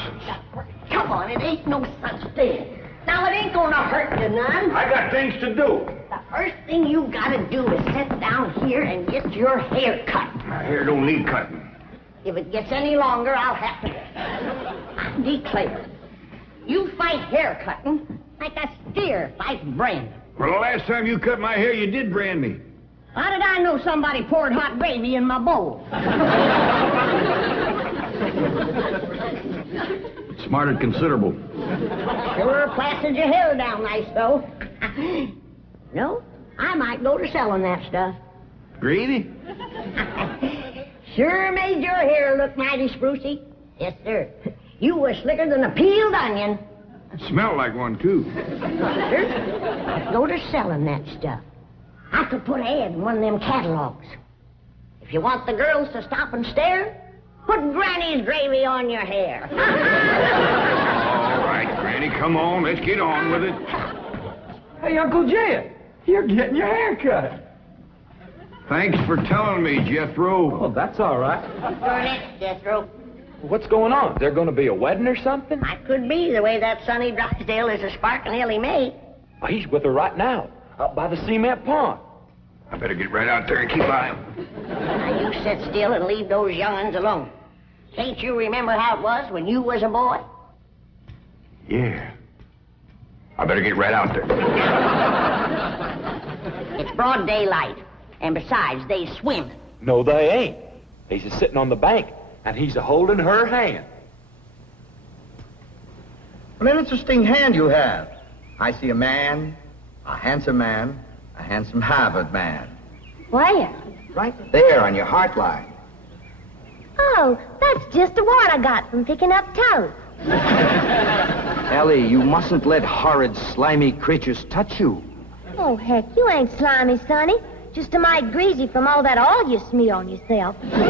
nonsense. Come on, it ain't no such thing. Now, it ain't gonna hurt you none. I got things to do. The first thing you gotta do is sit down here and get your hair cut. My hair don't need cutting. If it gets any longer, I'll have to... I declare, you fight hair cutting like a steer fights branding. Well, the last time you cut my hair, you did brand me. How did I know somebody poured hot gravy in my bowl? Smarted considerable. Sure plastered your hair down nice, though. No, I might go to selling that stuff. Greedy? Sure made your hair look mighty sprucey. Yes, sir. You were slicker than a peeled onion. Smelled like one, too. Sure. I'd go to selling that stuff. I could put an ad in one of them catalogs. If you want the girls to stop and stare, put Granny's gravy on your hair. All right, Granny, come on. Let's get on with it. Hey, Uncle Jed, you're getting your hair cut. Thanks for telling me, Jethro. Oh, that's all right. You're next, Jethro. What's going on? Is there going to be a wedding or something? I could be, the way that Sonny Drysdale is a sparking Elly May. Oh, he's with her right now, up by the cement pond. I better get right out there and keep eye. Now, you sit still and leave those young'uns alone. Can't you remember how it was when you was a boy? Yeah. I better get right out there. It's broad daylight. And besides, they swim. No, they ain't. He's a sitting on the bank, and he's a holding her hand. What an interesting hand you have. I see a man, a handsome Harvard man. Where? Right there on your heart line. Oh, that's just a wart I got from picking up toast. Ellie, you mustn't let horrid, slimy creatures touch you. Oh, heck, you ain't slimy, Sonny. Just a mite greasy from all that oil you smear on yourself. What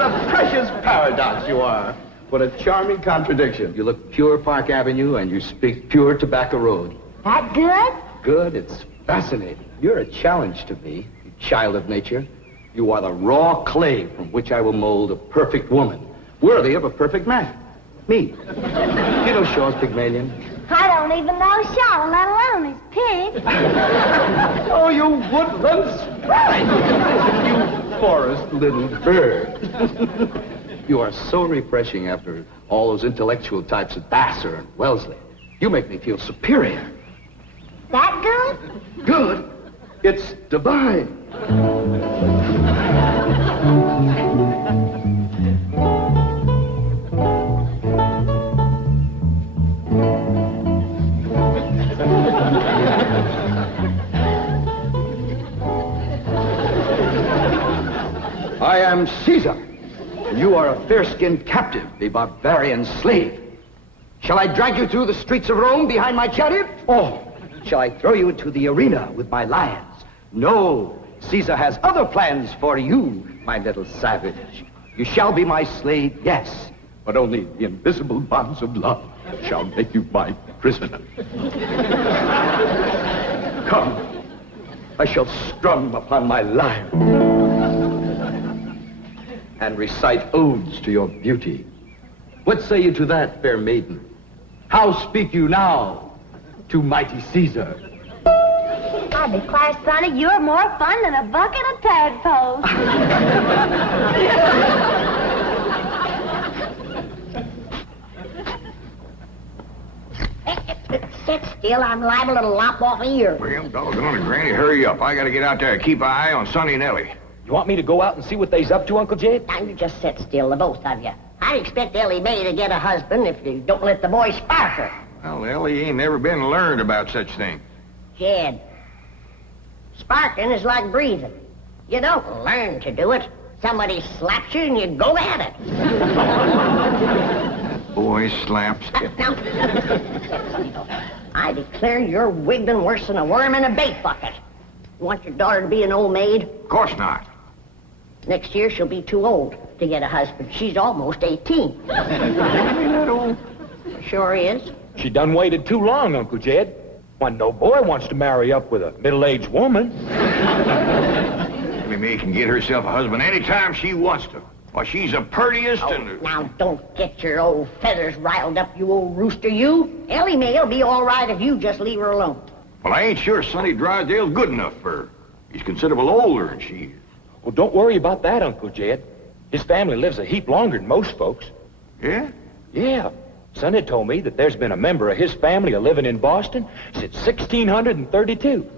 a precious paradox you are. What a charming contradiction. You look pure Park Avenue and you speak pure Tobacco Road. That good? Good, it's fascinating. You're a challenge to me, you child of nature. You are the raw clay from which I will mold a perfect woman, worthy of a perfect man. Me. You know Shaw's Pygmalion? I don't even know Shaw, let alone his pig. Oh, you woodland sprite! You forest little bird. You are so refreshing after all those intellectual types of Vassar and Wellesley. You make me feel superior. That good? Good? It's divine. I am Caesar, and you are a fair-skinned captive, a barbarian slave. Shall I drag you through the streets of Rome behind my chariot? Or shall I throw you into the arena with my lions? No, Caesar has other plans for you, my little savage. You shall be my slave, yes, but only the invisible bonds of love shall make you my prisoner. Come, I shall strum upon my lyre and recite odes to your beauty. What say you to that, fair maiden? How speak you now to mighty Caesar? I declare, Sonny, you're more fun than a bucket of tadpoles. Sit still, I'm liable to lop off a ear. Well, doggone it, Granny, hurry up. I gotta get out there and keep an eye on Sonny and Elly. You want me to go out and see what they's up to, Uncle Jed? Now, you just sit still, the both of you. I'd expect Elly May to get a husband if you don't let the boy spark her. Well, Elly ain't never been learned about such things. Jed, sparking is like breathing. You don't learn to do it. Somebody slaps you and you go at it. Boy slaps. Now, I declare you're wiggling worse than a worm in a bait bucket. You want your daughter to be an old maid? Of course not. Next year she'll be too old to get a husband. She's almost 18. Ain't that old? Sure is. She done waited too long, Uncle Jed. Why, no boy wants to marry up with a middle-aged woman. Elly May can get herself a husband anytime she wants to. Well, she's the purtiest and... Now, don't get your old feathers riled up, you old rooster, you. Ellie May will be all right if you just leave her alone. Well, I ain't sure Sonny Drysdale's good enough for her. He's considerable older than she is. Well, don't worry about that, Uncle Jed. His family lives a heap longer than most folks. Yeah? Yeah. Sonny told me that there's been a member of his family living in Boston since 1632.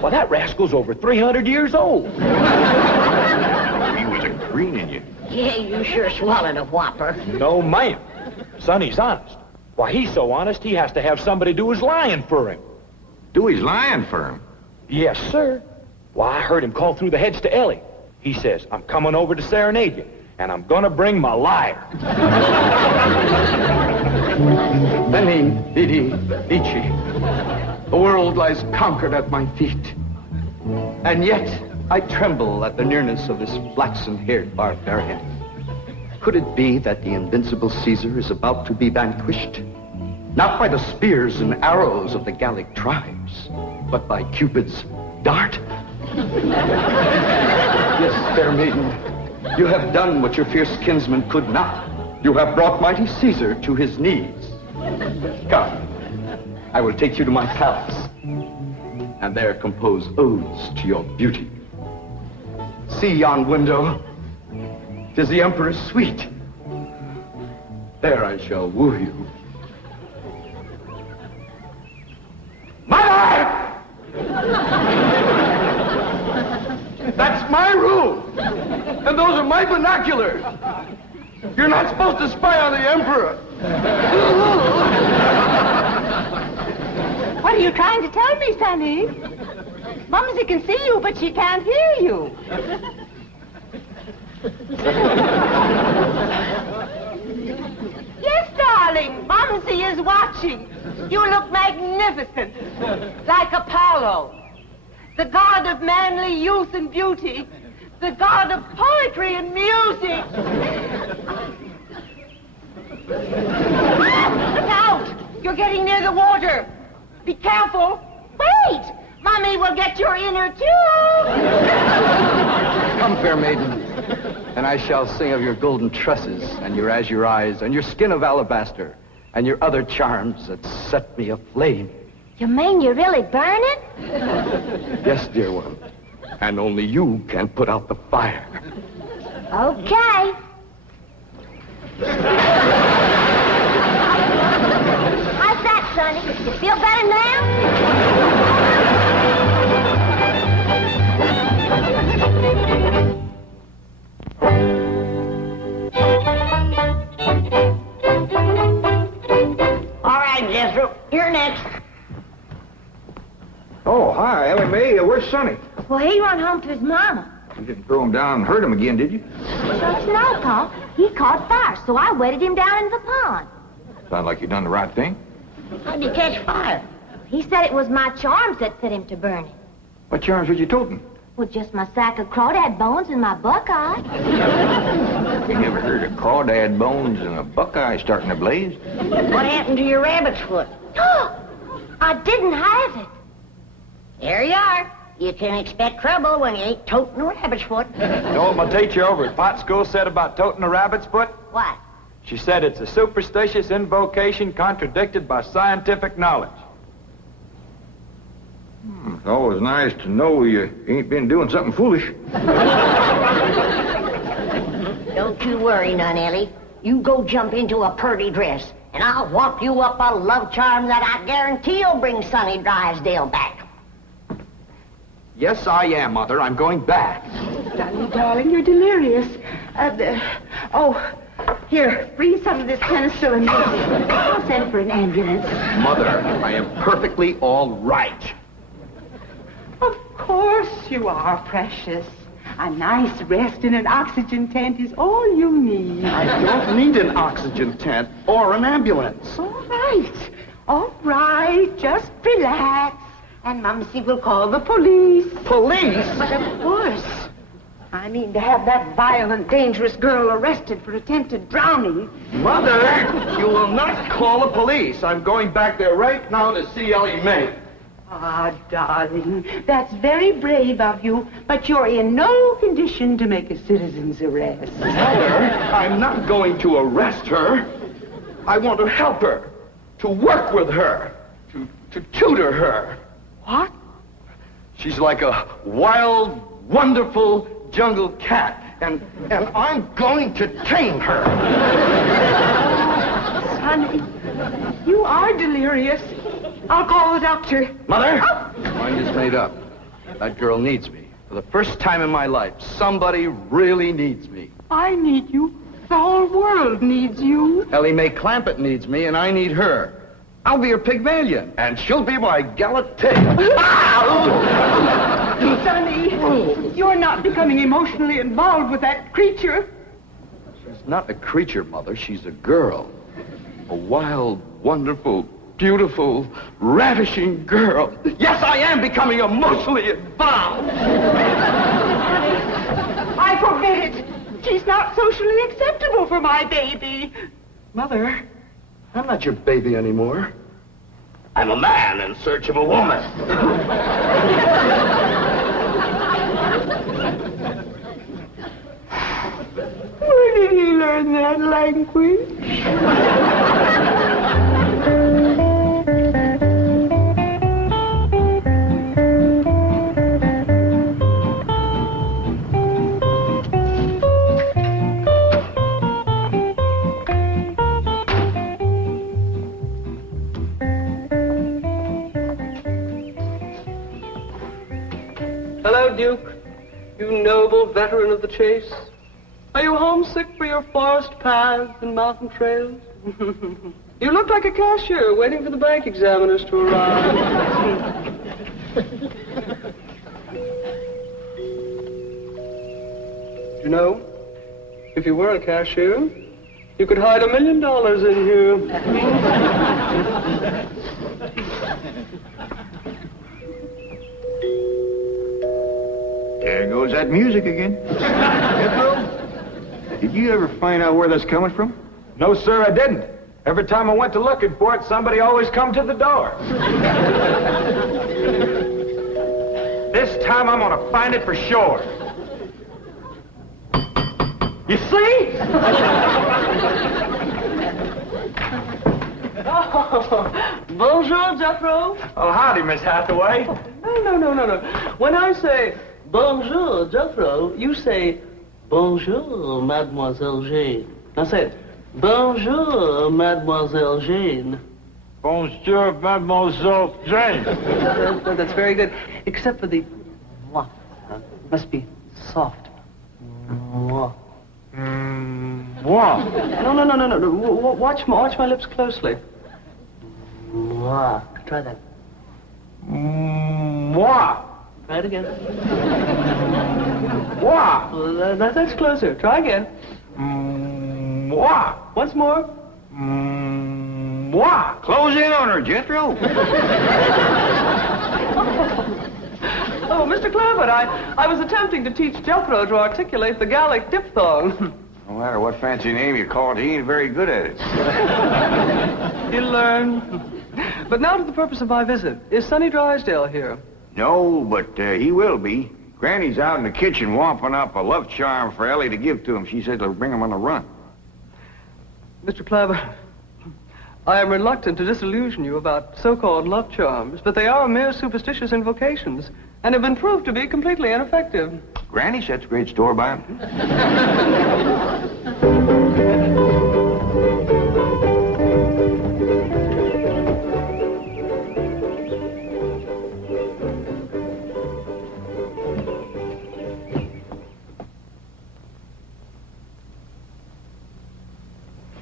Well, that rascal's over 300 years old. He was a greening you. Yeah, you sure swallowed a whopper. No, ma'am. Sonny's honest. Why, he's so honest, he has to have somebody do his lying for him. Do his lying for him? Yes, sir. Why, I heard him call through the heads to Elly. He says, I'm coming over to serenade you, and I'm gonna bring my liar. Veni, vidi, vici. The world lies conquered at my feet. And yet, I tremble at the nearness of this flaxen-haired barbarian. Could it be that the invincible Caesar is about to be vanquished? Not by the spears and arrows of the Gallic tribes, but by Cupid's dart? Yes, fair maiden, you have done what your fierce kinsman could not. You have brought mighty Caesar to his knees. Come, I will take you to my palace, and there compose odes to your beauty. See yon window, 'tis the emperor's suite. There I shall woo you. Mother! That's my room, and those are my binoculars. You're not supposed to spy on the emperor. What are you trying to tell me, Sonny? Mumsy can see you, but she can't hear you. Yes, darling, Mumsy is watching. You look magnificent, like Apollo, the god of manly youth and beauty, the god of poetry and music. Look out! You're getting near the water. Be careful. Wait! Mommy will get your inner tube. Come, fair maiden, and I shall sing of your golden tresses, and your azure eyes, and your skin of alabaster, and your other charms that set me aflame. You mean you're really burning? Yes, dear one, and only you can put out the fire. Okay. How's that, Sonny? You feel better now? All right, Jethro, you're next. Oh, hi, Elly May. Where's Sonny? Well, he run home to his mama. You didn't throw him down and hurt him again, did you? Don't you know, Pa? He caught fire, so I wetted him down in the pond. Sound like you done the right thing. How'd you catch fire? He said it was my charms that set him to burning. What charms was you toting? Well, just my sack of crawdad bones and my buckeye. You never heard of crawdad bones and a buckeye starting a blaze? What happened to your rabbit's foot? I didn't have it. There you are. You can expect trouble when you ain't toting a rabbit's foot. You know what my teacher over at Pot School said about toting a rabbit's foot? What? She said it's a superstitious invocation contradicted by scientific knowledge. It's always nice to know you ain't been doing something foolish. Don't you worry none, Ellie. You go jump into a purty dress, and I'll whop you up a love charm that I guarantee'll bring Sonny Drysdale back. Yes, I am, Mother. I'm going back. Sonny, darling, you're delirious. Here, breathe some of this penicillin. I'll send for an ambulance. Mother, I am perfectly all right. Of course you are, precious. A nice rest in an oxygen tent is all you need. I don't need an oxygen tent or an ambulance. All right, just relax. And Mumsy will call the police. Police? But of course. I mean to have that violent, dangerous girl arrested for attempted drowning. Mother, you will not call the police. I'm going back there right now to see Ellie May. Ah, darling, that's very brave of you, but you're in no condition to make a citizen's arrest. Mother, I'm not going to arrest her. I want to help her, to work with her, to tutor her. What? She's like a wild, wonderful jungle cat, and I'm going to tame her. Sonny, you are delirious. I'll call the doctor. Mother, mind is made up. That girl needs me. For the first time in my life, somebody really needs me. I need you. The whole world needs you. Elly May Clampett needs me, and I need her. I'll be her Pygmalion, and she'll be my Galatea. Sonny, you're not becoming emotionally involved with that creature. She's not a creature, Mother. She's a girl. A wild, wonderful, beautiful, ravishing girl. Yes, I am becoming emotionally involved. I forbid it. She's not socially acceptable for my baby. Mother, I'm not your baby anymore. I'm a man in search of a woman. Where did he learn that language? Hello, Duke. You noble veteran of the chase. Are you homesick for your forest paths and mountain trails? You look like a cashier waiting for the bank examiners to arrive. You know, if you were a cashier, you could hide $1 million in here. There goes that music again. Jethro, did you ever find out where that's coming from? No, sir, I didn't. Every time I went to looking for it, somebody always come to the door. This time I'm gonna find it for sure. You see? Oh, bonjour, Jethro. Oh, howdy, Miss Hathaway. No. When I say bonjour, Jethro, you say bonjour, Mademoiselle Jane. Now say it. Bonjour, Mademoiselle Jane. Bonjour, Mademoiselle Jane. That's very good. Except for the mwah. Must be soft. Mwah. What? No. Watch my lips closely. Mwah. Try that. What? Try it again. What? Well, that's closer. Try again. What? Once more. What? Close in on her, Jethro. Oh, Mr. Clampett, I was attempting to teach Jethro to articulate the Gallic diphthong. No matter what fancy name you call it, he ain't very good at it. He'll learn. But now to the purpose of my visit. Is Sonny Drysdale here? No, but he will be. Granny's out in the kitchen whomping up a love charm for Ellie to give to him. She said it'll bring him on the run. Mr. Clampett, I am reluctant to disillusion you about so-called love charms, but they are mere superstitious invocations and have been proved to be completely ineffective. Granny sets great store by him.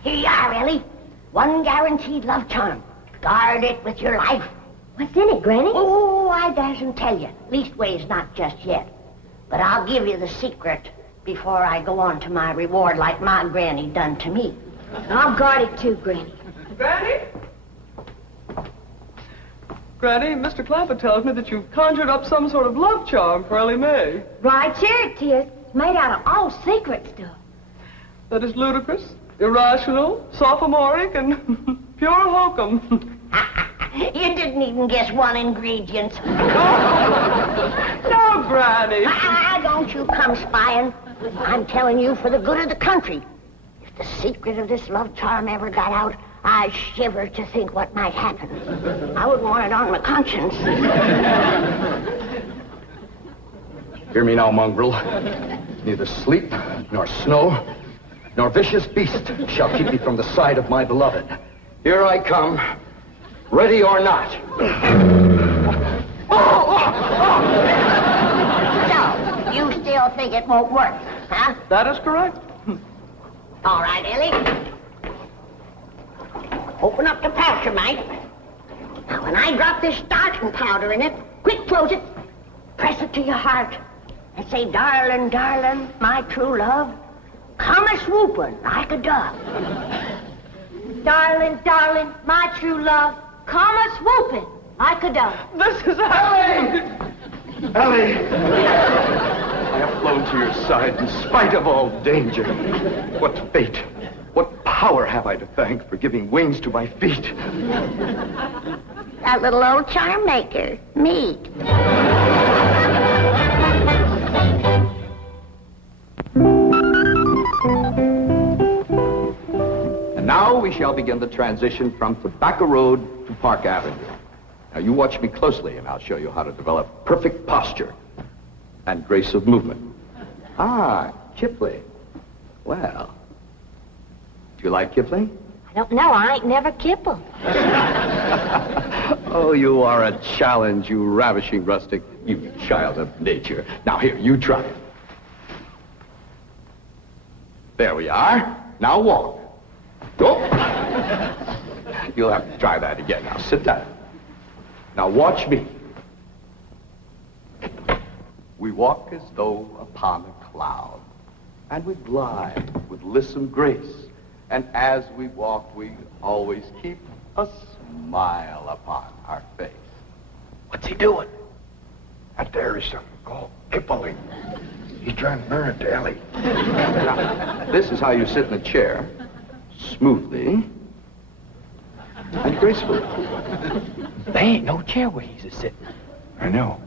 Here you are, Ellie. One guaranteed love charm. Guard it with your life. What's in it, Granny? Oh, I dasn't tell you. Leastways, not just yet. But I'll give you the secret before I go on to my reward like my granny done to me. I'll guard it too, Granny. Granny? Granny, Mr. Clampett tells me that you've conjured up some sort of love charm for Elly May. Right here it is. It's made out of all secret stuff. That is ludicrous, irrational, sophomoric, and pure hokum. You didn't even guess one ingredient. No, Granny. Don't you come spying. I'm telling you for the good of the country. If the secret of this love charm ever got out, I shiver to think what might happen. I wouldn't want it on my conscience. Hear me now, mongrel. Neither sleep, nor snow, nor vicious beast shall keep me from the side of my beloved. Here I come, ready or not. So, you still think it won't work, huh? That is correct. All right, Ellie. Open up the pouch, Mike. Now, when I drop this starching powder in it, quick close it. Press it to your heart. And say, darling, darling, my true love, come a-swooping like a dove. Darling, darling, my true love, come a-swooping like a dove. This is Ellie! Ellie! I have flown to your side in spite of all danger. What fate, what power have I to thank for giving wings to my feet? That little old charm maker, me. And now we shall begin the transition from Tobacco Road to Park Avenue. Now you watch me closely and I'll show you how to develop perfect posture and grace of movement. Ah, Kipling. Well, do you like Kipling? I don't know. I ain't never kippled. Oh, you are a challenge, you ravishing rustic, you child of nature. Now here, you try it. There we are. Now walk. Oh. You'll have to try that again. Now sit down. Now watch me. We walk as though upon a cloud, and we glide with lissom grace. And as we walk, we always keep a smile upon our face. What's he doing? That there is something called Kipling. He's trying to learn it to Ellie. Now, this is how you sit in a chair, smoothly and gracefully. There ain't no chair where he's a-sitting. I know.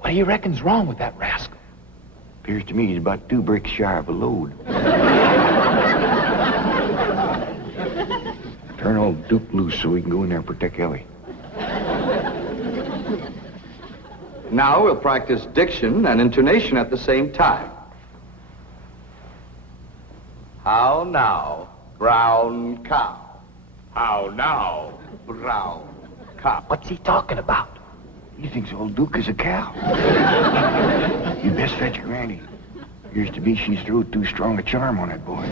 What do you reckon's wrong with that rascal? Appears to me he's about 2 bricks shy of a load. Turn old Duke loose so we can go in there and protect Ellie. Now we'll practice diction and intonation at the same time. How now, brown cow? How now, brown cow? What's he talking about? He thinks old Duke is a cow. You best fetch Granny. Appears to be she's threw too strong a charm on that boy.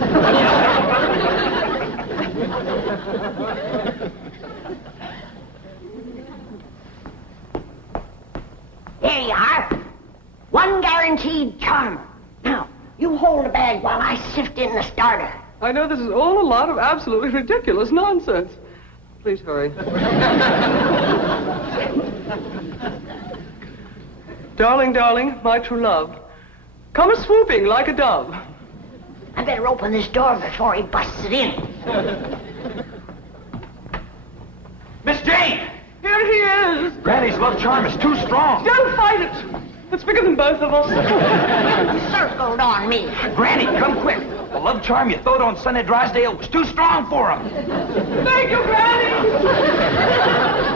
There you are. One guaranteed charm. Now, you hold the bag while I sift in the starter. I know this is all a lot of absolutely ridiculous nonsense. Please hurry. Darling, darling, my true love, come a-swooping like a dove. I better open this door before he busts it in. Miss Jane! Here he is! Granny's love charm is too strong. Don't fight it! It's bigger than both of us. Circled on me. Granny, come quick. The love charm you throwed on Sonny Drysdale was too strong for him. Thank you, Granny!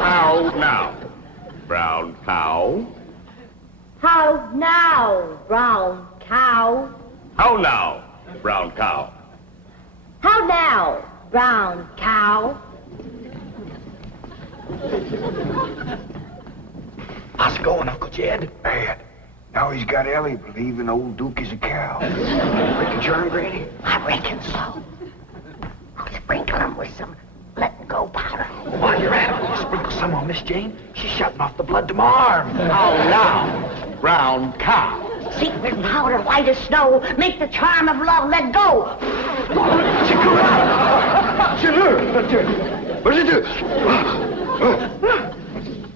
How now, brown cow? How now, brown cow? How now, brown cow? How now, brown cow? How's it going, Uncle Jed? Bad. Now he's got Ellie believing old Duke is a cow. Break the charm, Granny? I reckon so. I'll sprinkle him with some let-go powder. While you're at it, will you sprinkle some on Miss Jane? She's shutting off the blood to my arm. How now, brown cow? Secret powder white as snow. Make the charm of love let go. What did you do?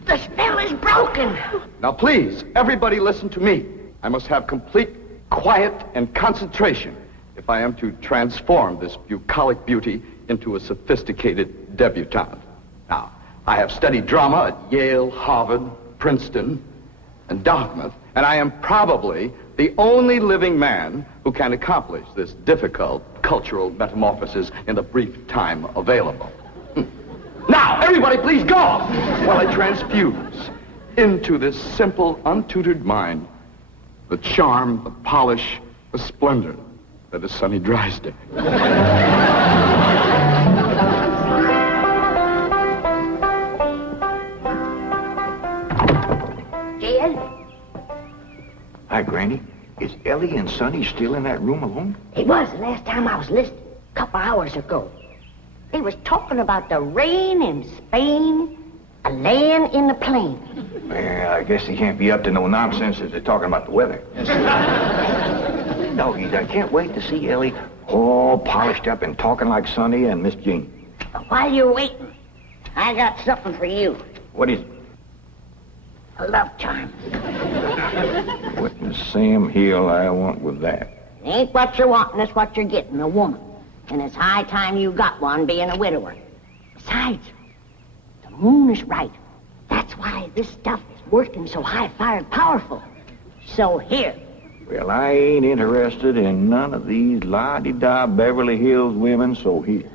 The spell is broken. Now please, everybody listen to me. I must have complete quiet and concentration if I am to transform this bucolic beauty into a sophisticated debutante. Now, I have studied drama at Yale, Harvard, Princeton, and Dartmouth, and I am probably the only living man who can accomplish this difficult cultural metamorphosis in the brief time available. Now, everybody please go while I transfuse into this simple, untutored mind the charm, the polish, the splendor that is Sonny Drysdale. Jed? Hi, Granny. Is Ellie and Sonny still in that room alone? It was the last time I was listening, a couple hours ago. They was talking about the rain in Spain, a laying in the plain. Well, I guess they can't be up to no nonsense if they're talking about the weather. Doggies, I can't wait to see Ellie all polished up and talking like Sonny and Miss Jean. But while you're waiting, I got something for you. What is it? A love charm. What in Sam Hill I want with that? It ain't what you're wanting, it's what you're getting, a woman. And it's high time you got one, being a widower. Besides, the moon is right. That's why this stuff is working so high-fired powerful. So here. Well, I ain't interested in none of these la-di-da Beverly Hills women, so here.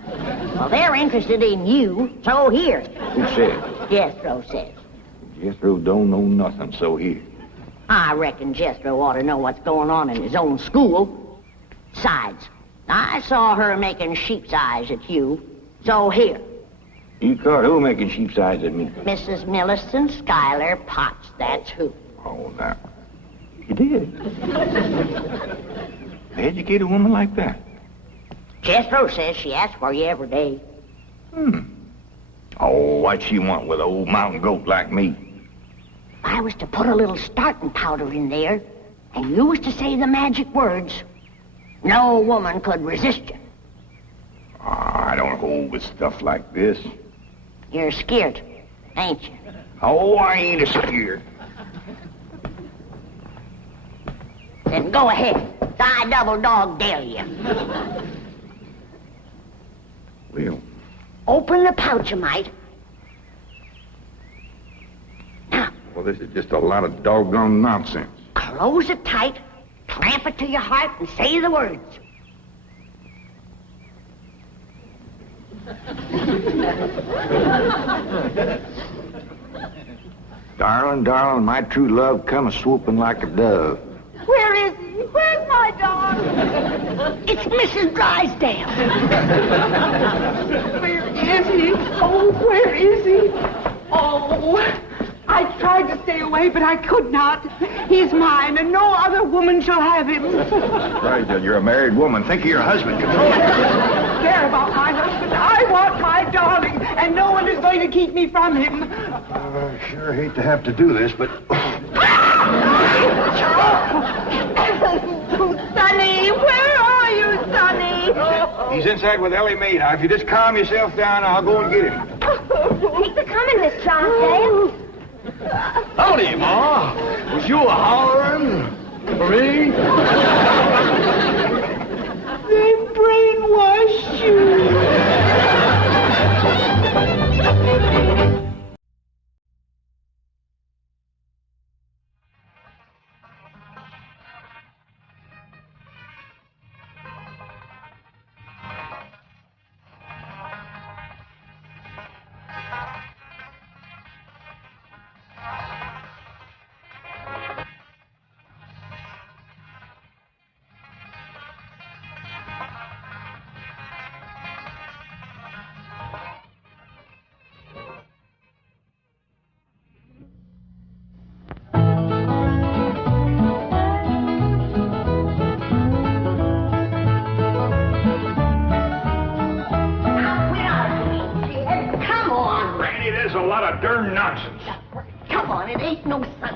Well, they're interested in you, so here. Who said? Jethro says. Jethro don't know nothing, so here. I reckon Jethro ought to know what's going on in his own school. Besides, I saw her making sheep's eyes at you, so here. You caught who making sheep's eyes at me? Mrs. Millicent Schuyler Potts, that's who. Oh, now. You did? Educate a woman like that? Jethro says she asks for you every day. Oh, what she want with an old mountain goat like me? If I was to put a little starting powder in there, and you was to say the magic words, no woman could resist you. I don't hold with stuff like this. You're scared, ain't you? Oh, I ain't a scared. Then go ahead. I double dog dare you. Well, Open the pouch a mite. Now, well, this is just a lot of doggone nonsense. close it tight, clamp it to your heart, and say the words. Darling, darling, my true love come a-swooping like a dove. Where is he? Where's my darling? It's Mrs. Drysdale. Where is he? Oh, where is he? Oh, I tried to stay away, but I could not. He's mine, and no other woman shall have him. Drysdale, you're a married woman. Think of your husband. I don't care about my husband. I want my darling, and no one is going to keep me from him. I sure hate to have to do this, but... Sonny, where are you, Sonny? He's inside with Elly May. Now, if you just calm yourself down, I'll go and get him. Thanks for coming, Miss Drysdale. Howdy, Ma. Was you a-hollering for me? They brainwashed you. A lot of darn nonsense. Come on, it ain't no sense.